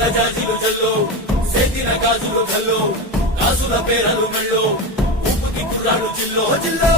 పాల జాజీలు జల్లో సేతిన గాజులు గల్లో గాజుల పేరలు మెళ్ళో ఉప్పుకి కుర్రాడు జిల్లో జిల్లో